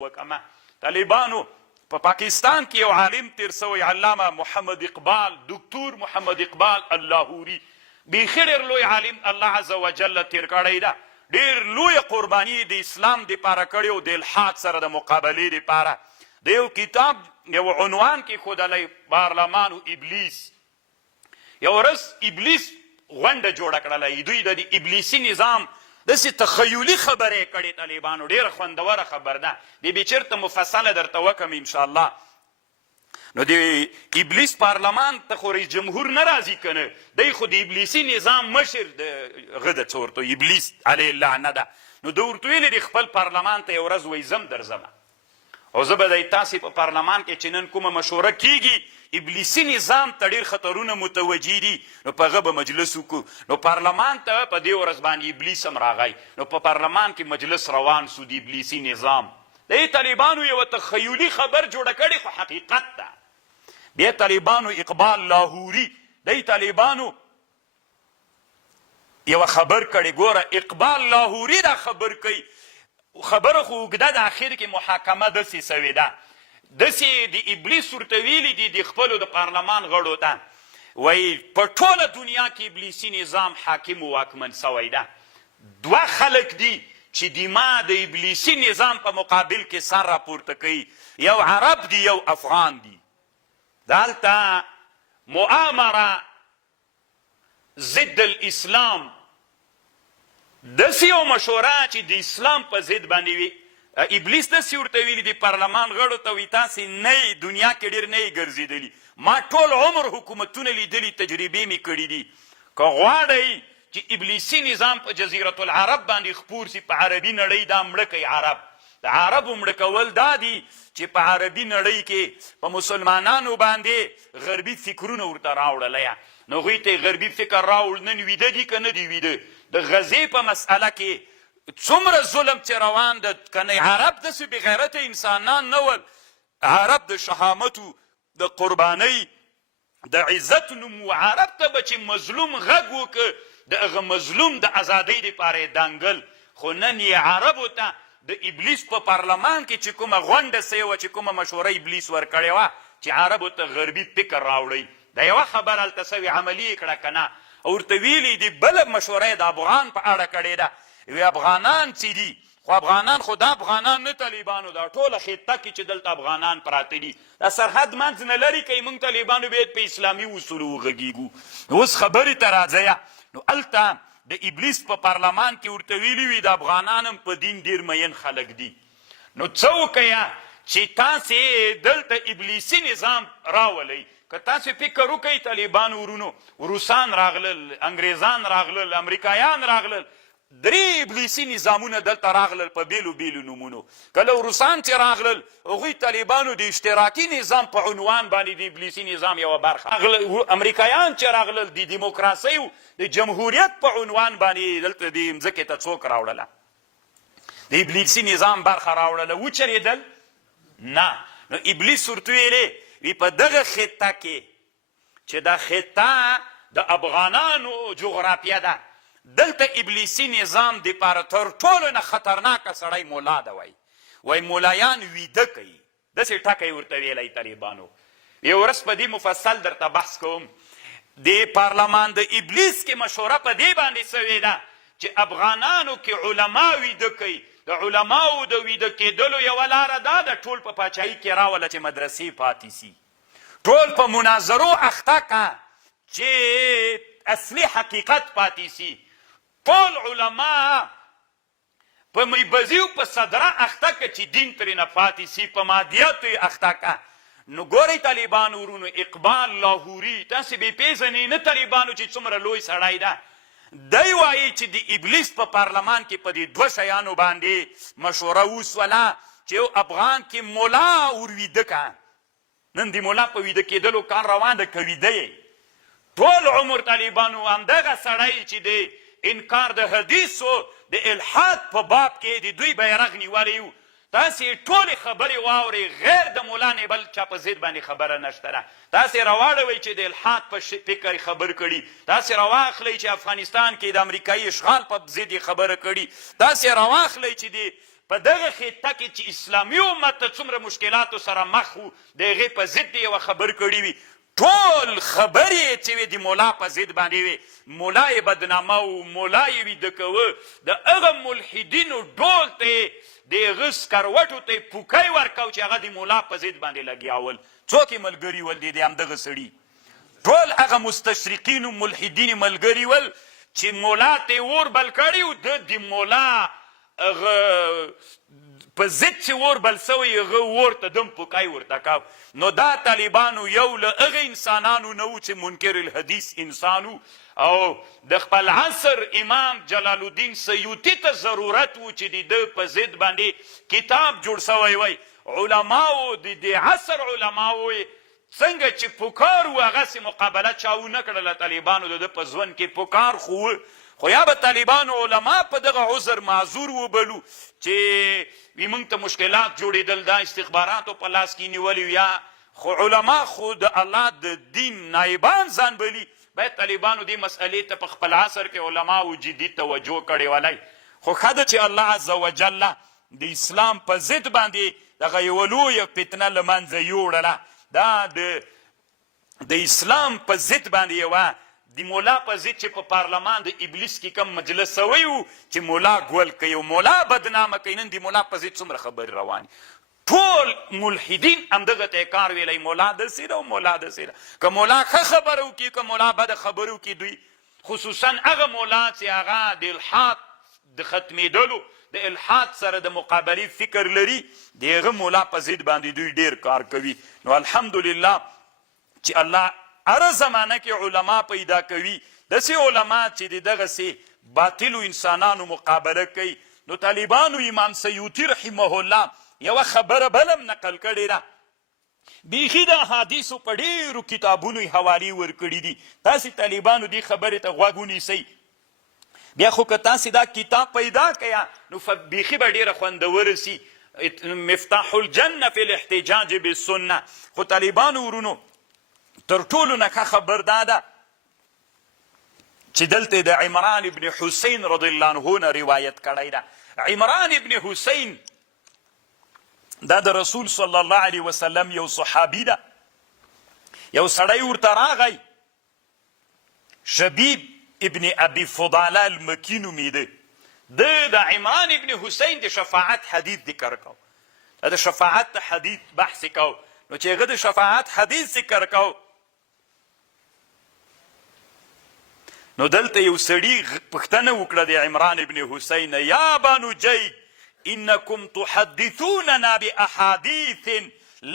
وکما طالبانو په پاکستان کې یو عالم تیر سوی علامه محمد اقبال دکتور محمد اقبال اللاهوري بیخي ډېر لوی عالم الله عز وجل تیر کړی ده ډېر لوی قرباني د اسلام دپاره کړې او د الحاد سره د مقابلې دپاره د یو کتاب یو عنوان کې ښودلی پارلمان ابلیس یو ورځ ابلیس غونډه جوړه کړله دوی د ابلیسي نظام داسې تخیلي خبرې کړې طالبانو ډېره خوندوره خبر ده دې به چېرته مفصله درته وکړم انشاءالله نو د ابلیس پارلمان ته خو رئیس جمهور نه راځي که نه دی خو د ابلیسي نظام مشر د هغه ده څه ورته ابلیس علیه اللعنه ده نو ده ورته ویلې د خپل پارلمان ته یو ورځ وایي ځم درځمه او زه به دی تاسې په پارلمان کې چې نن کومه مشوره کیږي ابلیسي نظام ته ډېر خطرونه متوجه دي نو په هغه به مجلس وکړو نو پارلمان ته په دې ورځ باندې ابلیس هم راغی نو په پارلمان کې مجلس روان سو د ابلیسي نظام د طالبانو یوه تخیلي خبر جوړه کړې خو حقیقت ده بیا طالبانو اقبال لاهوري دی طالبانو یوه خبر کړې ګوره اقبال لاهوري دا خبر کوي خبره خو اوږده د اخر کې محاکمه داسې سوې ده داسې د ابلیس ورته ویلي دي د خپلو د پارلمان غړو ته وایي په ټوله دنیا کې ابلیسي نظام حاکم و واکمن سوی ده دوه خلک دي چې د ما د ابلیسي نظام په مقابل کې سر راپورته کوي یو عرب دی یو افغان دی دلته مؤامره ضد الاسلام داسې یو مشوره چې د اسلام په ضد باندې وي ابلیس داسې ورته ویلي د پارلمان غړو ته وایي تاسې نه یې دنیا کې ډېر نه یې ګرځېدلي ما ټول عمر حکومتونه لیدلي تجربې مې کړي دي که غواړئ چې ابلیسي نظام په جزیرة العرب باندې خپور سي په عربي نړۍ دا مړه کوي عرب د عربو مړه کول دا دي چې په عربي نړۍ کې په مسلمانانو باندې غربي فکرونه ورته راوړلی نو هغوی ته غربي فکر راوړ نن ویده دي که نه دي ویده د غزې په مسئله کې څومره ظلم چې روان ده که نه عرب داسې بېغیرته انسانان نه ول عرب د شهامتو د قربانۍ د عزت نوم و عرب ته به چې مظلوم غږ وکړه د هغه مظلوم د ازادۍ دپاره یې دانګل خو نن یې عربو ته د ابلیس په پارلمان کې چې کومه غونډه سوې وه چې کومه مشوره ابلیس ورکړې وه چې عربو ته غربي فکر راوړئ دا یوه خبره هلته سوې عملي یې کړه که نه او ورته ویلي دي بله مشوره یې د افغان په اړه کړې ده وی افغانان چې دي خو افغانان خو دا افغانان نه طالبانو دا ټوله خطه کې چې دلته افغانان پراته دي دا سرحد منځ نه لري که موږ طالبانو باید په اسلامي اصولو وغږیږو اوس خبرې ته راځئ نو هلته د ابلیس په پارلمان کې ورته ویلي وي د افغانان هم په دین ډېر مین خلک دي نو څه وکیه چې تاسې دلته ابلیسي نظام راولئ که تاسې فکر وکئ طالبانو ورونو روسان راغلل انګریزان راغلل امریکایان راغلل درې ابلیسي نظامونه دلته راغلل په بیلو بیلو نومونو کله روسان چې راغلل هغوی طالبانو د اشتراکي نظام په عنوان باندې د ابلیسي نظام یوه برخه امریکایان چې راغلل د دیموکراسۍ د جمهوریت په عنوان باندې دلته د مځکې ته څوک راوړله د ابلیسي نظام برخه راوړله وچرېدل نه نو ابلیس ورته ویلې وی په دغه خطه کې چې دا خطه د افغانانو جغرافیه ده دلته ابلیسي نظام دپاره تر ټولو نه خطرناکه سړی ملا ده وایي ملایان ویده کوي داسې ټکی ورته ویلی طالبانو یو ورځ په دې مفصل درته بحث کوم د پارلمان د ابلیس کې مشوره په دې باندې سوې ده چې افغانانو کې علما ویده کوي د علماو د ویده کېدلو یوه لاره دا ده ټول په پاچاهي کې راوله چې مدرسې پاتې سي ټول په مناظرو اخته که چې اصلي حقیقت پاتې سي ټول علما په میبزي او په صدره اخته که چې دین ترېنه پاتې سي په مادیاتو یې اخته که نو ګورئ طالبانو ورونو اقبال لاهوري تاسې بې پېژنئ نه طالبانو چې څومره لوی سړی ده دی وایي چې د ابلیس په پارلمان کې په دې دوه شیانو باندې مشوره وسوله چې یو افغان کې ملا ورویده که نن د ملا په ویده کېدلو کار روان ده که ویده یې ټول عمر طالبانو همدغه سړی چې د انکار د حدیثو د الحاد په باب کې د دوی بیرغ نیولی و تاسې ټولې خبرې واورئ غیر د مولا نه بل چا په ضد باندې خبره نشته ده تاسې راواړوئ چې د الحاد په فکر خبر کړي تاسې راواخلئ چې افغانستان کې د امریکایي اشغال په ضد خبره کړي تاسې راواخلئ چې د په دغه خطه کې چې اسلامي امت ته څومره مشکلاتو سره مخ و د هغې په ضد یې یوه خبر کړي وي ټول خبرې چې وې د مولا په ضد باندې وې مولا یې بدنامه و مولا یې ویده کوه د هغه ملحدینو ډول ته یې د هغه سکروټو ته یې پوکی ورکو چې هغه د مولا په ضد باندې لګیاول څوک یې ملګري ول د همدغه سړي ټول هغه مستشرقینو ملحدین ملګري ول چې مولا ته یې اور بل کړي و د مولا په ضد چې اور بل سوی هغه اور ته دم پوکی ورته کو نو دا طالبانو یو له هغه انسانانو نه و چې منکر الحدیث انسانو او د خپل عصر امام جلال الدین سیوطي ته ضرورت و چې د ده په ضد باندې کتاب جوړ سوی وی علماو د عصر علماو څنګه چې پکار و هغسې مقابله چا ونه کړله طالبانو د ده په ژوند کې پکار خو خو یا به طالبانو علما په دغه عذر معذور وبلو چې وي موږ ته مشکلات جوړېدل دا استخباراتو په لاس کې نیولي یا خو علما خو د الله د دین نایبان ځان بلي باید طالبانو دې مسئلې ته په خپل عصر کې علماو جدي توجه کړې ولی خو ښه ده چې الله عز وجل د اسلام په ضد باندې دغه یوه لویه فتنه له منځه یوړله دا د اسلام په ضد باندې یوه د مولا په ضد چې په پارلمان د ابلیس کې کم مجلس سوی و چې مولا ګول کوي او مولا بدنامه کوي نن د مولا په ضد څومره خبرې روانې ټول ملحدین همدغه ته کار ویلی مولا داسې ده او مولا داسې ده که مولا ښه خبره وکړي که مولا بده خبره وکړي دوی خصوصا هغه مولا چې هغه د الحاد د ختمېدلو د الحاد سره د مقابلې فکر لري د هغه مولا په ضد باندې دوی ډېر کار کوي نو الحمدلله چې الله هر زمانه کې علما پیدا کوي داسې علما چې د دغسې باطلو انسانانو مقابله کوي نو طالبانو امام سیوطي رحمه الله یوه خبره بلم نقل کړې ده بیخي د احادیثو په ډېرو کتابونو یې حوالې ورکړي دي تاسې طالبانو دې خبرې ته غوږ ونیسئ بیا خو که تاسې دا کتاب پیدا کیا نو بیخي به ډېره خوندوره سي مفتاح الجنه فی الاحتجاج بالسنه خو طالبانو ورونو تر ټولو نه ښه خبر دا ده چې دلته د عمران ابن حسین رضی الله عنه نه روایت کړی ده عمران ابن حسین دا د رسول صلی الله علیه وسلم یو صحابي ده یو سړی ورته راغی شبیب ابن ابي فضاله المکی نومیده د عمران ابن حسین د شفاعت حدیث ذکر کو د شفاعت حدیث بحث کو نو چې هغه د شفاعت حدیث ذکر کو نو دلته یو سړي پوښتنه وکړه د عمران ابن حسین یا بانو جید انکم تحدثوننا باحادیث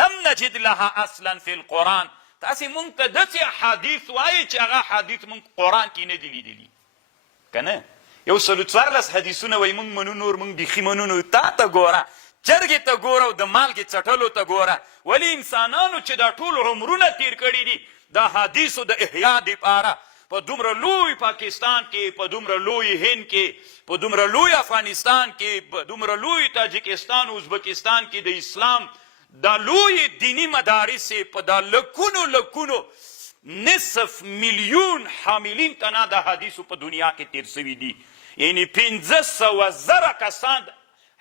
لم نجد لها اصلا فی القرآن تاسې مونږ ته داسې احادیث وایي چې هغه حدیث مونږ قرآن کې نه دي لیدلي که نه یو سلو څوارلس حدیثونه وایي مونږ منو نور مونږ بیخي منو نو تا ته ګوره چرګې ته ګوره او د مالګې څټلو ته ګوره ولې انسانانو چې دا ټول عمرونه تیر کړي دي د حدیثو د احیا دپاره په دومره لوی پاکستان کې په دومره لوی هند کې په دومره لوی افغانستان کې په دومره لوی تاجکستان او ازبکستان کې د اسلام دا لوی دینی مدارس په دا لکونو نصف میلیون حاملین تنها د حدیثو په دنیا کې تیر سوي دي یعنی 500,000 کسان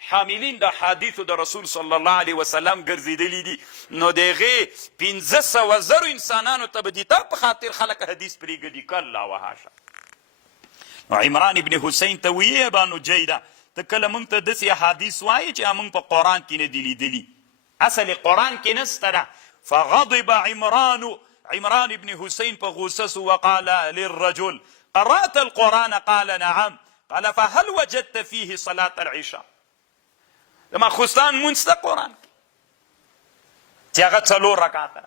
حاملین د حدیثو د رسول صلی الله علیه وسلم ګرځېدلي دي نو د هغې 500,000 انسانانو ته به د تا په خاطر خلک حدیث پرېږدي کله وحاشه نو عمران ابن حسین ته ویې بانو جیده ته کله موږ ته داسې احادیث وایې چې موږ په قرآن کې نه دي لیدلي اصل قرآن کې نسته ده فغضب عمران ابن حسین په غوسه سو وقال للرجل قرأت القرآن قال نعم قال فهل وجدت فيه صلاة العشاء د ماخوستان مونځ ته قرآن چې هغه 4 رکعته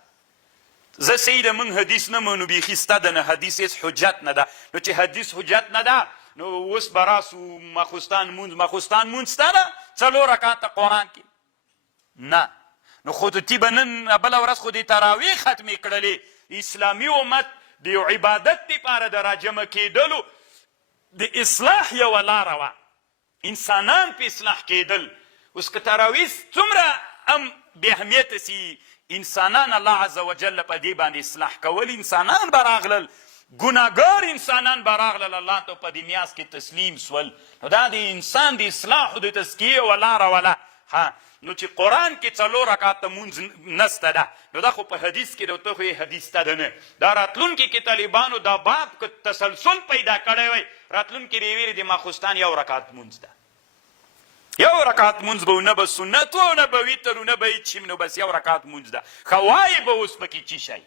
زه سیده موږ حدیث نه منو بیخي ستا د نه حدیث هېڅ حجت نه ده نو چې حدیث حجت نه ده نو اوس به راسو ماخوستان مونځ ستا ده 4 رکعته قرآن کې نه نو خو تی به نن بله ورځ خو د تراویح ختمې کړلې اسلامي امت د یو عبادت دپاره د راجمع کېدلو د اصلاح یوه لاره وه انسانان په اصلاح کېدل اوس که تراویح څومره هم بې اهمیته سي انسانان الله عز وجل په دې باندې اصلاح کول انسانان به راغلل ګناهګار انسانان به راغلل الله ته په دې میاشت کې تسلیم سول. نو دا د انسان د اصلاح او د تزکیې یوه لاره وله. نو چې قرآن کې 4 رکعاته مونځ نسته ده، نو دا خو په حدیث کې ته خو یې حدیث ته ده نه. دا راتلونکي کې طالبانو دا باب که تسلسل پیدا کړی وی، راتلونکي به یې ویلي د ماخوستان 1 رکعت مونځ ده. 1 رکعت مونځ به نه به سنت و نه به ویتر و نه به هېڅ شي، نو بس 1 رکعت مونځ ده. ښه وایې به اوس پکې څه شی؟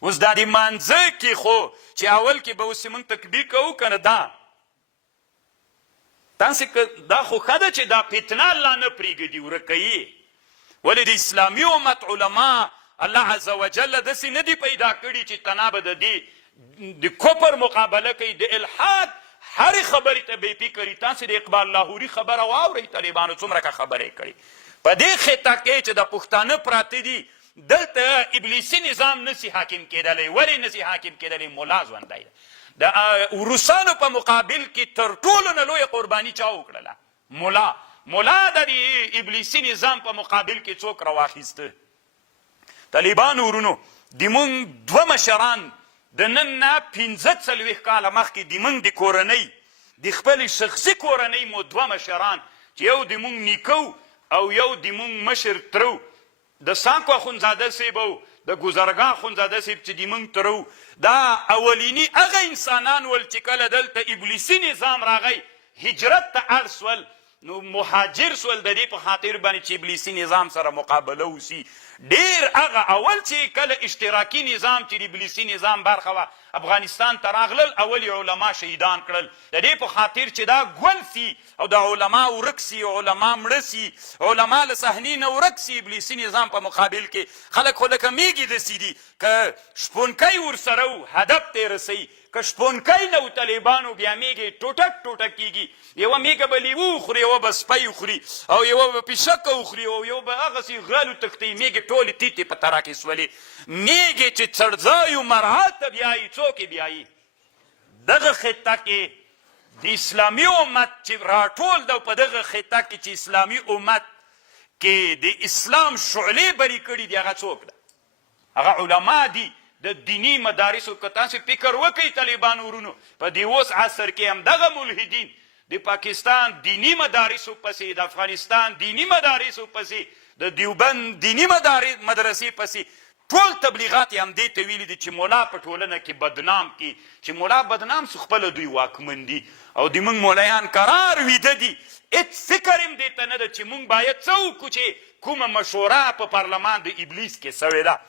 اوس دا د مانځه کې خو چې اول کې به اوس موږ تکبیر کوو که نه، دا خو ښه ده چې دا فتنه الله نه پرېږدي، ورکه یې. ولې د اسلامي امت علما الله عز وجل داسې نه دي پیدا کړي چې تنابه د دې د کفر مقابله کوي، د الحاد هرې خبرې ته بې فکري. تاسې د اقبال لاهوري خبره واورئ، طالبانو څومره که خبرې کړي په دې خطه کې چې د پښتانه پراته دي. دلته ابلیسي نظام نسی حاکم کېدلی. ولې نسی حاکم کېدلی؟ ملا ژوندی ده. د روسانو په مقابل کې تر ټولو نه لویه قرباني چا وکړله؟ ملا د ابلیسي نظام په مقابل کې څوک راواخیسته؟ طالبانو ورونو، د مونږ 2 مشران د نن نه 45 کاله مخکې د مونږ د کورنۍ د خپلې شخصي کورنۍ مو 2 مشران چې یو د مونږ نیکه او یو د مونږ مشر ترو، د سانکو اخونزاده صاحب او د ګذرګاه اخونزاده صاحب چې د مونږ ترو، دا اولیني هغه انسانان ول چې کله دلته ابلیسي نظام راغی هجرت ته اړ سول، نو مهاجر سول د دې په خاطر باندې چې ابلیسي نظام سره مقابله وسي. ډیر هغه اول چې کله اشتراکي نظام چې د ابلیسي نظام برخه وه افغانستان ته راغلل، اول علما شهیدان کړل د دې په خاطر چې دا ګول سي او د علما ورک سي، علما مړه سي، علما له صحنې نه ورک سي. ابلیسي نظام په مقابل کې خلک خو لکه میږي داسې دي، که شپونکی ورسره و هدف ته یې رسوي، که شپونکی نه و طالبانو بیا میږي ټوټک کېږي. یوه میږه به لیوه وخوري، یوه به سپی وخوري، او یوه به پیشکه وخوري، او یو به هغسې غل وتښتوي. میږې ټولې تیتې په تره کې سولې. میږې چې څړځایو مرعا ته بیایي، څوک یې بیایي؟ دغه خطه کې د اسلامي امت چې راټول ده، په دغه خطه کې چې اسلامي امت کې د اسلام شعلې برې کړي دي، هغه څوک ده؟ هغه علما دي د دینی مدارسو. که تاسې فکر وکئ طالبانو ورونو، په دې اوس عصر کې هم دغه ملحدین د پاکستان دینی مدارسو پسې، د افغانستان دینی مدارسو پسې، د دیوبند دینی مدرسې پسې، ټول تبلیغات یې همدې ته ویلي دي چې ملا په ټولنه کې بدنام کړي. چې ملا بدنام سو، خپله دوی واکمن دي او د موږ مولایان قرار ویده دي. هېڅ فکر هم دې ته نه ده چې موږ باید څه وکړو چې کومه مشوره په پارلمان د ابلیس کې سوې ده.